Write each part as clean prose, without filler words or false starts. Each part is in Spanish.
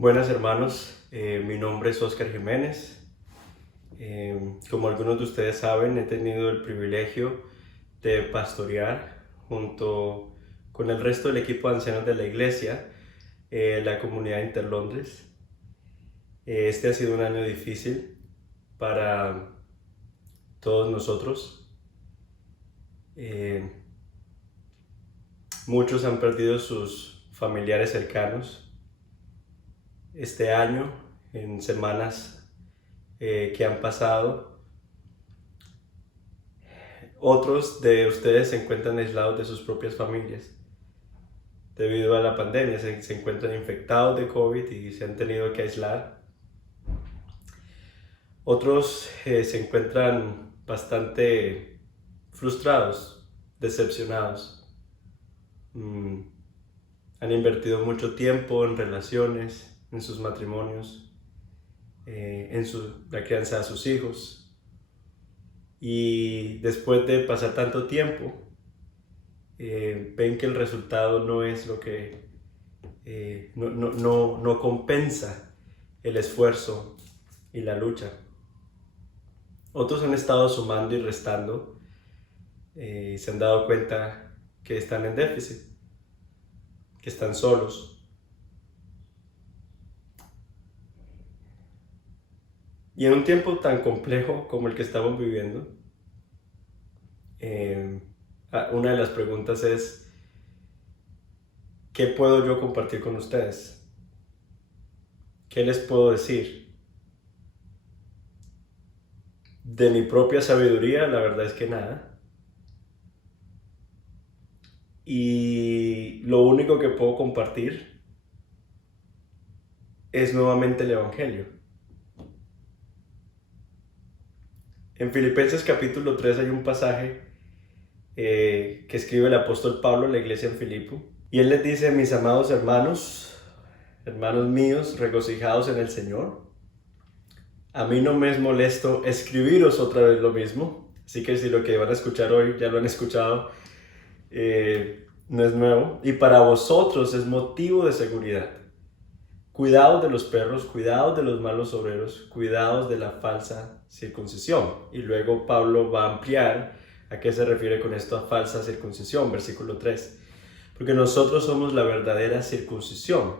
Buenas hermanos, mi nombre es Oscar Jiménez. Como algunos de ustedes saben, he tenido el privilegio de pastorear junto con el resto del equipo de ancianos de la iglesia, la comunidad Interlondres. Este ha sido un año difícil para todos nosotros. Muchos han perdido sus familiares cercanos este año, en semanas que han pasado. Otros de ustedes se encuentran aislados de sus propias familias debido a la pandemia, se encuentran infectados de COVID y se han tenido que aislar. Otros se encuentran bastante frustrados, decepcionados. Han invertido mucho tiempo en relaciones, en sus matrimonios, en la crianza de sus hijos. Y después de pasar tanto tiempo, ven que el resultado no es lo que no compensa el esfuerzo y la lucha. Otros han estado sumando y restando y se han dado cuenta que están en déficit, que están solos. Y en un tiempo tan complejo como el que estamos viviendo, una de las preguntas es: ¿qué puedo yo compartir con ustedes? ¿Qué les puedo decir? De mi propia sabiduría, la verdad es que nada. Y lo único que puedo compartir es nuevamente el Evangelio. En Filipenses capítulo 3 hay un pasaje que escribe el apóstol Pablo a la iglesia en Filipo. Y él les dice: mis amados hermanos, hermanos míos, regocijados en el Señor. A mí no me es molesto escribiros otra vez lo mismo. Así que si lo que van a escuchar hoy ya lo han escuchado, no es nuevo. Y para vosotros es motivo de seguridad. Cuidaos de los perros, cuidaos de los malos obreros, cuidaos de la falsa circuncisión. Y luego Pablo va a ampliar a qué se refiere con esto a falsa circuncisión, versículo 3. Porque nosotros somos la verdadera circuncisión,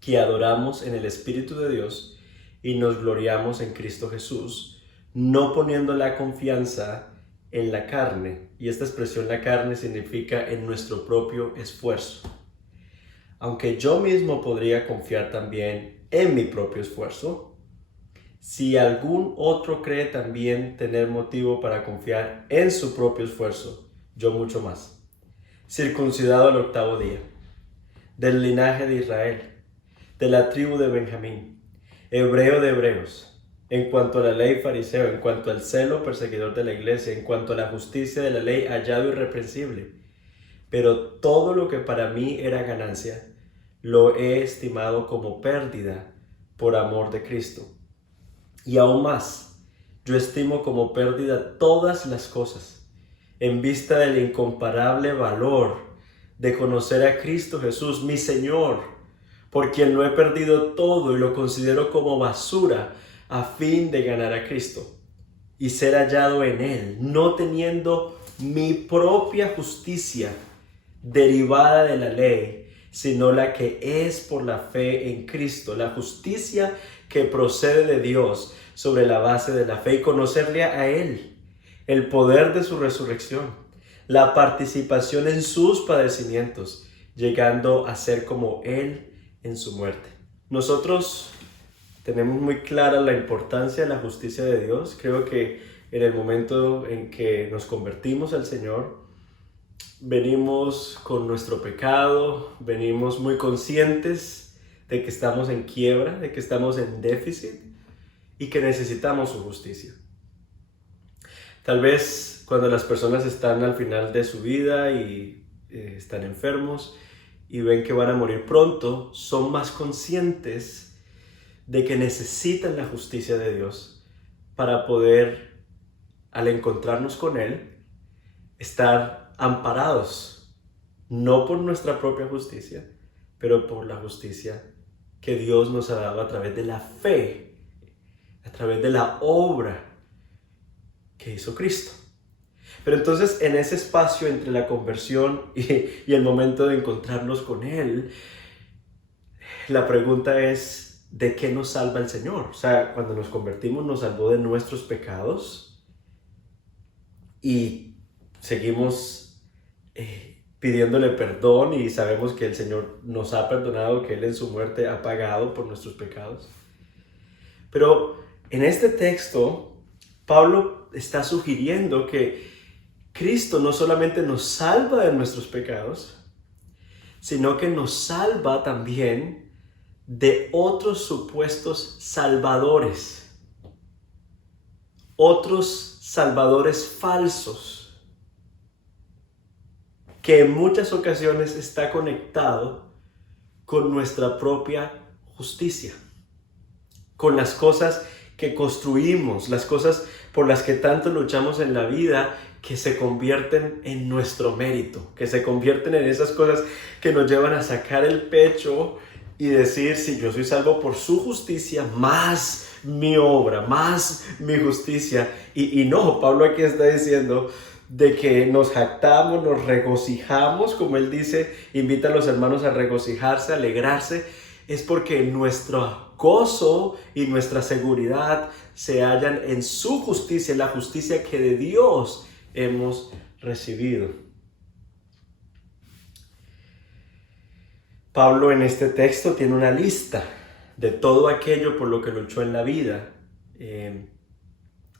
que adoramos en el Espíritu de Dios y nos gloriamos en Cristo Jesús, no poniendo la confianza en la carne. Y esta expresión, la carne, significa en nuestro propio esfuerzo. Aunque yo mismo podría confiar también en mi propio esfuerzo, si algún otro cree también tener motivo para confiar en su propio esfuerzo, yo mucho más. Circuncidado al 8º día, del linaje de Israel, de la tribu de Benjamín, hebreo de hebreos, en cuanto a la ley fariseo, en cuanto al celo perseguidor de la iglesia, en cuanto a la justicia de la ley hallado irreprensible. Pero todo lo que para mí era ganancia, lo he estimado como pérdida por amor de Cristo. Y aún más, yo estimo como pérdida todas las cosas, en vista del incomparable valor de conocer a Cristo Jesús, mi Señor, por quien lo he perdido todo y lo considero como basura a fin de ganar a Cristo y ser hallado en Él, no teniendo mi propia justicia derivada de la ley, sino la que es por la fe en Cristo, la justicia que procede de Dios sobre la base de la fe, y conocerle a Él, el poder de su resurrección, la participación en sus padecimientos, llegando a ser como Él en su muerte. Nosotros tenemos muy clara la importancia de la justicia de Dios. Creo que en el momento en que nos convertimos al Señor, venimos con nuestro pecado, venimos muy conscientes de que estamos en quiebra, de que estamos en déficit y que necesitamos su justicia. Tal vez cuando las personas están al final de su vida y están enfermos y ven que van a morir pronto, son más conscientes de que necesitan la justicia de Dios para poder, al encontrarnos con Él, estar amparados, no por nuestra propia justicia, pero por la justicia que Dios nos ha dado a través de la fe, a través de la obra que hizo Cristo. Pero entonces en ese espacio entre la conversión y el momento de encontrarnos con Él, la pregunta es, ¿de qué nos salva el Señor? O sea, cuando nos convertimos nos salvó de nuestros pecados y seguimos pidiéndole perdón y sabemos que el Señor nos ha perdonado, que Él en su muerte ha pagado por nuestros pecados. Pero en este texto, Pablo está sugiriendo que Cristo no solamente nos salva de nuestros pecados, sino que nos salva también de otros supuestos salvadores, otros salvadores falsos, que en muchas ocasiones está conectado con nuestra propia justicia, con las cosas que construimos, las cosas por las que tanto luchamos en la vida, que se convierten en nuestro mérito, que se convierten en esas cosas que nos llevan a sacar el pecho y decir, si yo soy salvo por su justicia, más mi obra, más mi justicia. Y no, Pablo aquí está diciendo de que nos jactamos, nos regocijamos, como él dice, invita a los hermanos a regocijarse, a alegrarse, es porque nuestro gozo y nuestra seguridad se hallan en su justicia, en la justicia que de Dios hemos recibido. Pablo en este texto tiene una lista de todo aquello por lo que luchó en la vida.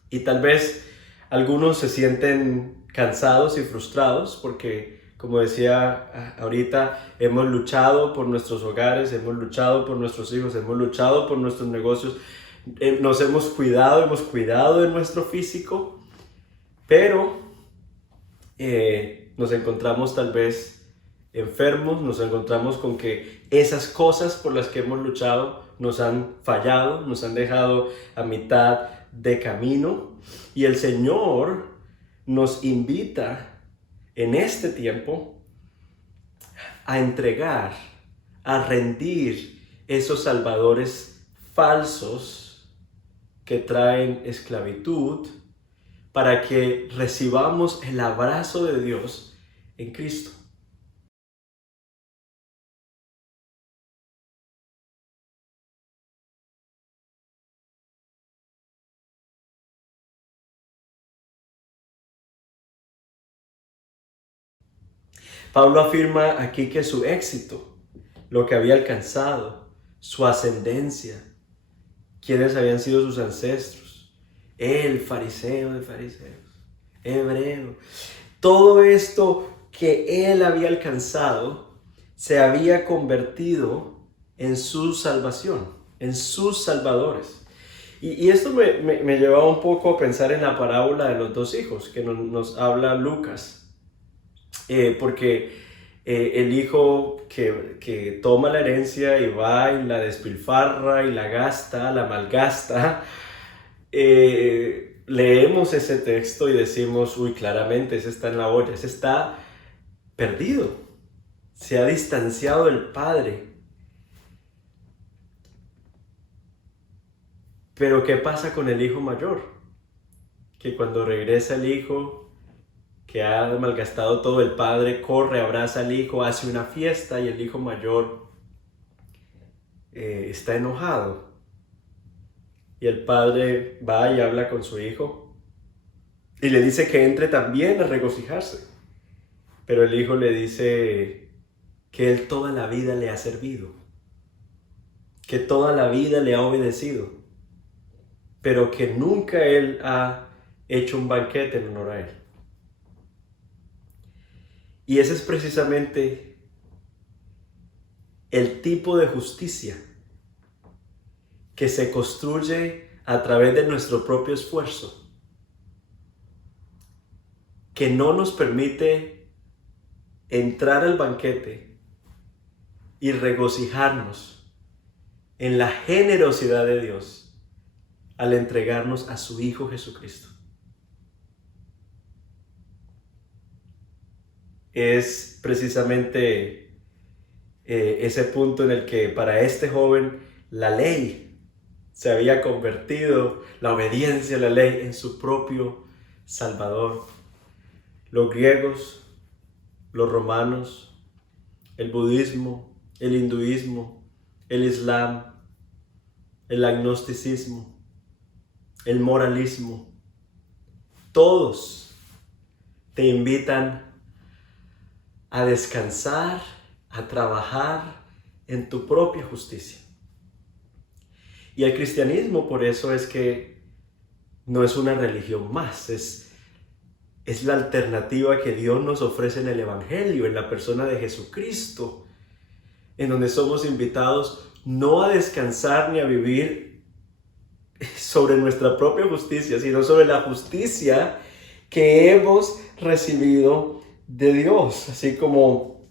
Y tal vez algunos se sienten cansados y frustrados porque, como decía ahorita, hemos luchado por nuestros hogares, hemos luchado por nuestros hijos, hemos luchado por nuestros negocios, nos hemos cuidado de nuestro físico, pero nos encontramos tal vez enfermos, nos encontramos con que esas cosas por las que hemos luchado nos han fallado, nos han dejado a mitad de camino, y el Señor nos invita en este tiempo a entregar, a rendir esos salvadores falsos que traen esclavitud, para que recibamos el abrazo de Dios en Cristo. Pablo afirma aquí que su éxito, lo que había alcanzado, su ascendencia, quienes habían sido sus ancestros, el fariseo de fariseos, hebreo, todo esto que él había alcanzado se había convertido en su salvación, en sus salvadores. Y esto me llevaba un poco a pensar en la parábola de los dos hijos que nos habla Lucas. Porque el hijo que toma la herencia y va y la despilfarra y la gasta, la malgasta, leemos ese texto y decimos, uy, claramente ese está en la olla, ese está perdido, se ha distanciado del Padre. Pero ¿qué pasa con el hijo mayor? Que cuando regresa el hijo que ha malgastado todo, el padre corre, abraza al hijo, hace una fiesta, y el hijo mayor está enojado. Y el padre va y habla con su hijo y le dice que entre también a regocijarse. Pero el hijo le dice que él toda la vida le ha servido, que toda la vida le ha obedecido, pero que nunca él ha hecho un banquete en honor a él. Y ese es precisamente el tipo de justicia que se construye a través de nuestro propio esfuerzo, que no nos permite entrar al banquete y regocijarnos en la generosidad de Dios al entregarnos a su Hijo Jesucristo. Es precisamente ese punto en el que para este joven la ley se había convertido, la obediencia a la ley, en su propio Salvador. Los griegos, los romanos, el budismo, el hinduismo, el islam, el agnosticismo, el moralismo, todos te invitan a descansar, a trabajar en tu propia justicia. Y el cristianismo, por eso es que no es una religión más, es la alternativa que Dios nos ofrece en el Evangelio, en la persona de Jesucristo, en donde somos invitados no a descansar ni a vivir sobre nuestra propia justicia, sino sobre la justicia que hemos recibido de Dios, así como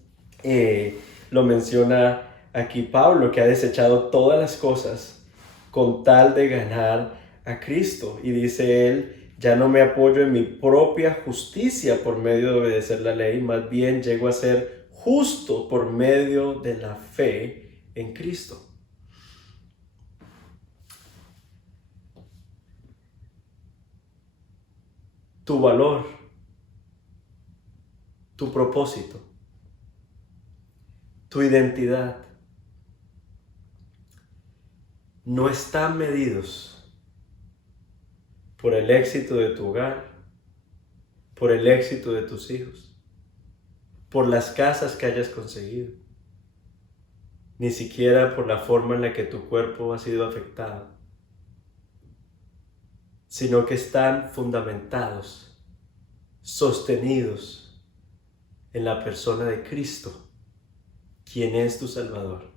lo menciona aquí Pablo, que ha desechado todas las cosas con tal de ganar a Cristo. Y dice él: ya no me apoyo en mi propia justicia por medio de obedecer la ley, más bien llego a ser justo por medio de la fe en Cristo. Tu valor, tu propósito, tu identidad no están medidos por el éxito de tu hogar, por el éxito de tus hijos, por las casas que hayas conseguido, ni siquiera por la forma en la que tu cuerpo ha sido afectado, sino que están fundamentados, sostenidos en la persona de Cristo, quien es tu Salvador,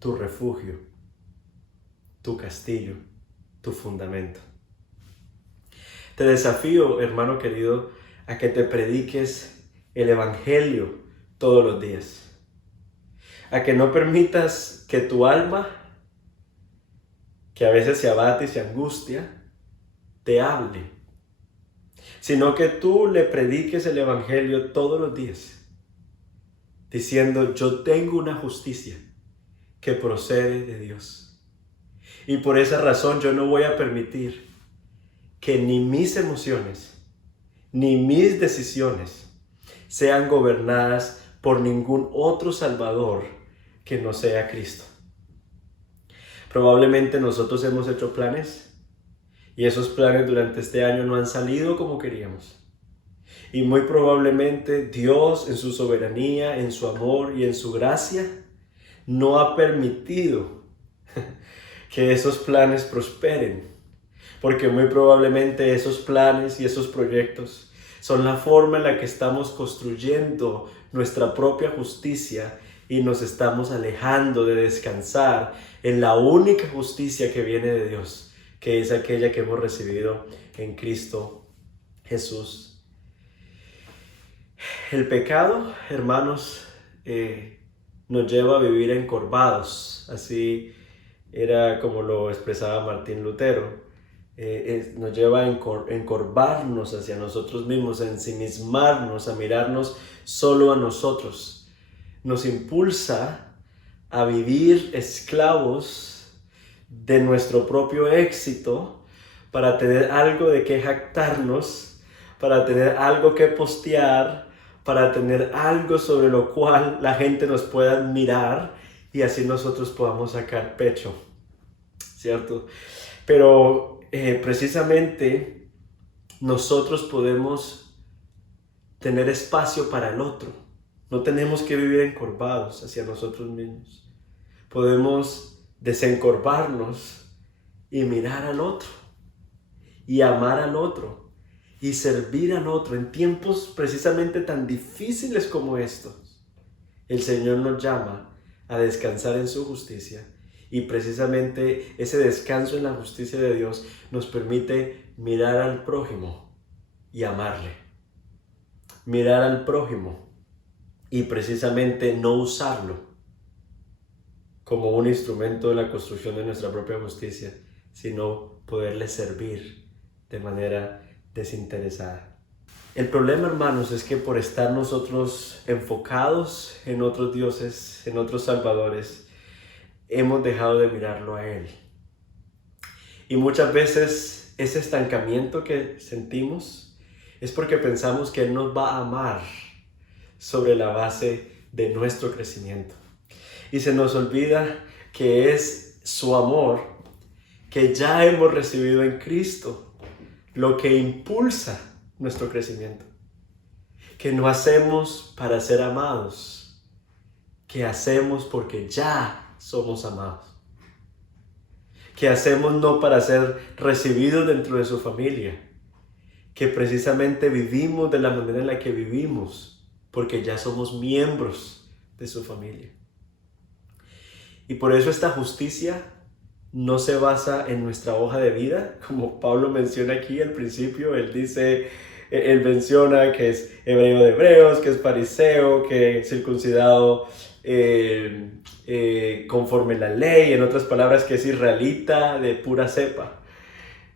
tu refugio, tu castillo, tu fundamento. Te desafío, hermano querido, a que te prediques el Evangelio todos los días. A que no permitas que tu alma, que a veces se abate y se angustia, te hable, sino que tú le prediques el Evangelio todos los días, diciendo: yo tengo una justicia que procede de Dios. Y por esa razón yo no voy a permitir que ni mis emociones, ni mis decisiones sean gobernadas por ningún otro Salvador que no sea Cristo. Probablemente nosotros hemos hecho planes y esos planes durante este año no han salido como queríamos. Y muy probablemente Dios, en su soberanía, en su amor y en su gracia, no ha permitido que esos planes prosperen. Porque muy probablemente esos planes y esos proyectos son la forma en la que estamos construyendo nuestra propia justicia y nos estamos alejando de descansar en la única justicia que viene de Dios, que es aquella que hemos recibido en Cristo Jesús. El pecado, hermanos, nos lleva a vivir encorvados. Así era como lo expresaba Martín Lutero. Nos lleva a encorvarnos hacia nosotros mismos, a ensimismarnos, a mirarnos solo a nosotros. Nos impulsa a vivir esclavos de nuestro propio éxito para tener algo de qué jactarnos, para tener algo que postear, para tener algo sobre lo cual la gente nos pueda admirar y así nosotros podamos sacar pecho, ¿cierto? Pero precisamente nosotros podemos tener espacio para el otro. No tenemos que vivir encorvados hacia nosotros mismos. Podemos desencorvarnos y mirar al otro, y amar al otro, y servir al otro en tiempos precisamente tan difíciles como estos. El Señor nos llama a descansar en su justicia. Y precisamente ese descanso en la justicia de Dios nos permite mirar al prójimo y amarle. Mirar al prójimo y precisamente no usarlo como un instrumento de la construcción de nuestra propia justicia, sino poderle servir de manera desinteresada. El problema, hermanos, es que por estar nosotros enfocados en otros dioses, en otros salvadores, hemos dejado de mirarlo a Él. Y muchas veces ese estancamiento que sentimos es porque pensamos que Él nos va a amar sobre la base de nuestro crecimiento. Y se nos olvida que es su amor que ya hemos recibido en Cristo lo que impulsa nuestro crecimiento. Que no hacemos para ser amados, que hacemos porque ya somos amados. Que hacemos no para ser recibidos dentro de su familia, que precisamente vivimos de la manera en la que vivimos, porque ya somos miembros de su familia. Y por eso esta justicia no se basa en nuestra hoja de vida, como Pablo menciona aquí al principio. Él menciona que es hebreo de hebreos, que es fariseo, que es circuncidado conforme la ley, en otras palabras, que es israelita de pura cepa.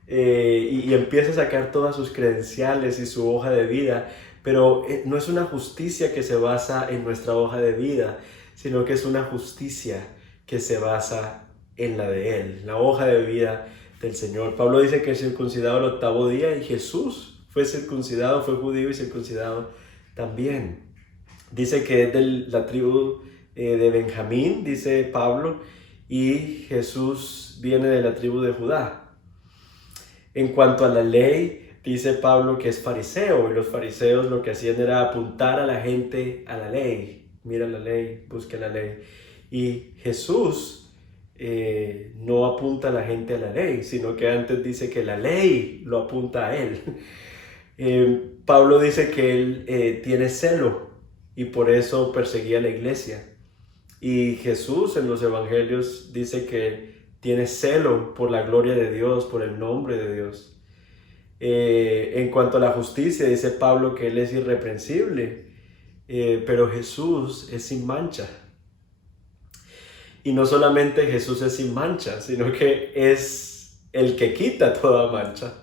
Y empieza a sacar todas sus credenciales y su hoja de vida, pero no es una justicia que se basa en nuestra hoja de vida, sino que es una justicia que se basa en la de Él, la hoja de vida del Señor. Pablo dice que es circuncidado el 8º día, y Jesús fue circuncidado, fue judío y circuncidado también. Dice que es de la tribu de Benjamín, dice Pablo, y Jesús viene de la tribu de Judá. En cuanto a la ley, dice Pablo que es fariseo, y los fariseos lo que hacían era apuntar a la gente a la ley. Mira la ley, busca la ley. Y Jesús no apunta a la gente a la ley, sino que antes dice que la ley lo apunta a Él. Pablo dice que él tiene celo y por eso perseguía a la iglesia. Y Jesús en los evangelios dice que tiene celo por la gloria de Dios, por el nombre de Dios. En cuanto a la justicia, dice Pablo que Él es irreprensible, pero Jesús es sin mancha. Y no solamente Jesús es sin mancha, sino que es el que quita toda mancha.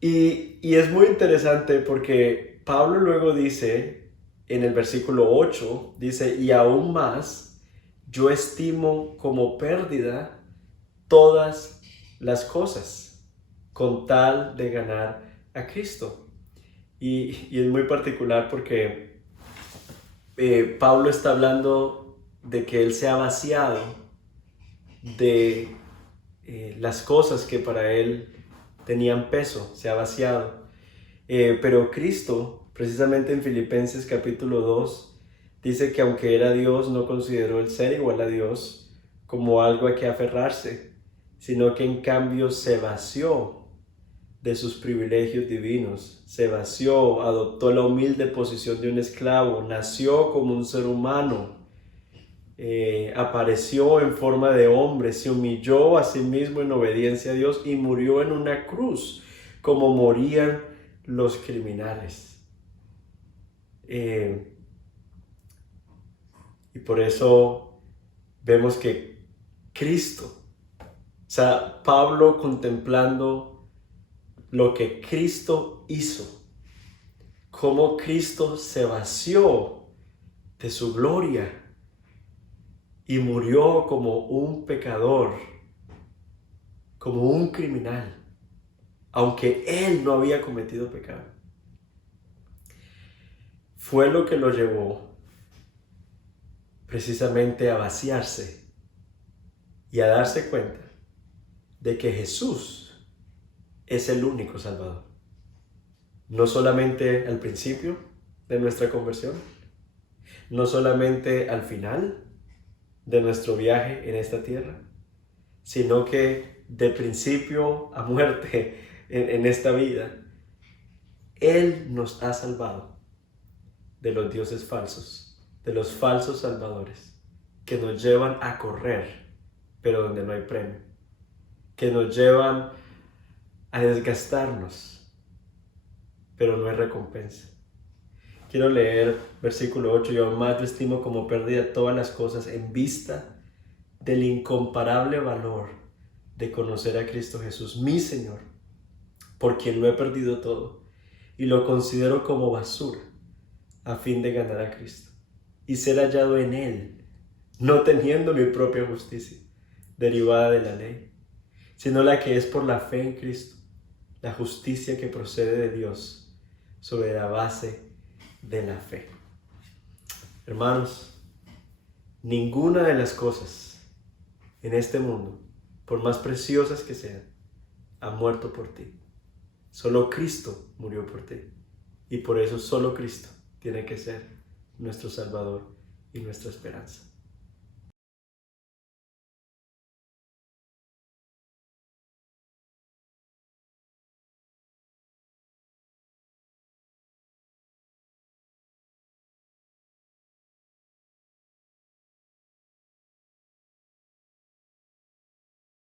Y es muy interesante porque Pablo luego dice, en el versículo 8, dice, y aún más, yo estimo como pérdida todas las cosas, con tal de ganar a Cristo. Y es muy particular porque Pablo está hablando de que él se ha vaciado de las cosas que para él tenían peso, se ha vaciado. Pero Cristo, precisamente en Filipenses capítulo 2, dice que aunque era Dios, no consideró el ser igual a Dios como algo a que aferrarse, sino que en cambio se vació de sus privilegios divinos, se vació, adoptó la humilde posición de un esclavo, nació como un ser humano, apareció en forma de hombre, se humilló a sí mismo en obediencia a Dios y murió en una cruz como morían los criminales. Y por eso vemos que Cristo, o sea, Pablo contemplando lo que Cristo hizo, cómo Cristo se vació de su gloria y murió como un pecador, como un criminal, aunque él no había cometido pecado. Fue lo que lo llevó precisamente a vaciarse y a darse cuenta de que Jesús es el único Salvador. No solamente al principio de nuestra conversión, no solamente al final de nuestro viaje en esta tierra, sino que de principio a muerte en esta vida, Él nos ha salvado de los dioses falsos, de los falsos salvadores, que nos llevan a correr, pero donde no hay premio, que nos llevan a desgastarnos, pero no hay recompensa. Quiero leer versículo 8, y aún más yo estimo como pérdida todas las cosas en vista del incomparable valor de conocer a Cristo Jesús, mi Señor, por quien lo he perdido todo, y lo considero como basura a fin de ganar a Cristo y ser hallado en Él, no teniendo mi propia justicia derivada de la ley, sino la que es por la fe en Cristo, la justicia que procede de Dios sobre la base de la fe. Hermanos, ninguna de las cosas en este mundo, por más preciosas que sean, ha muerto por ti. Solo Cristo murió por ti. Y por eso solo Cristo tiene que ser nuestro Salvador y nuestra esperanza.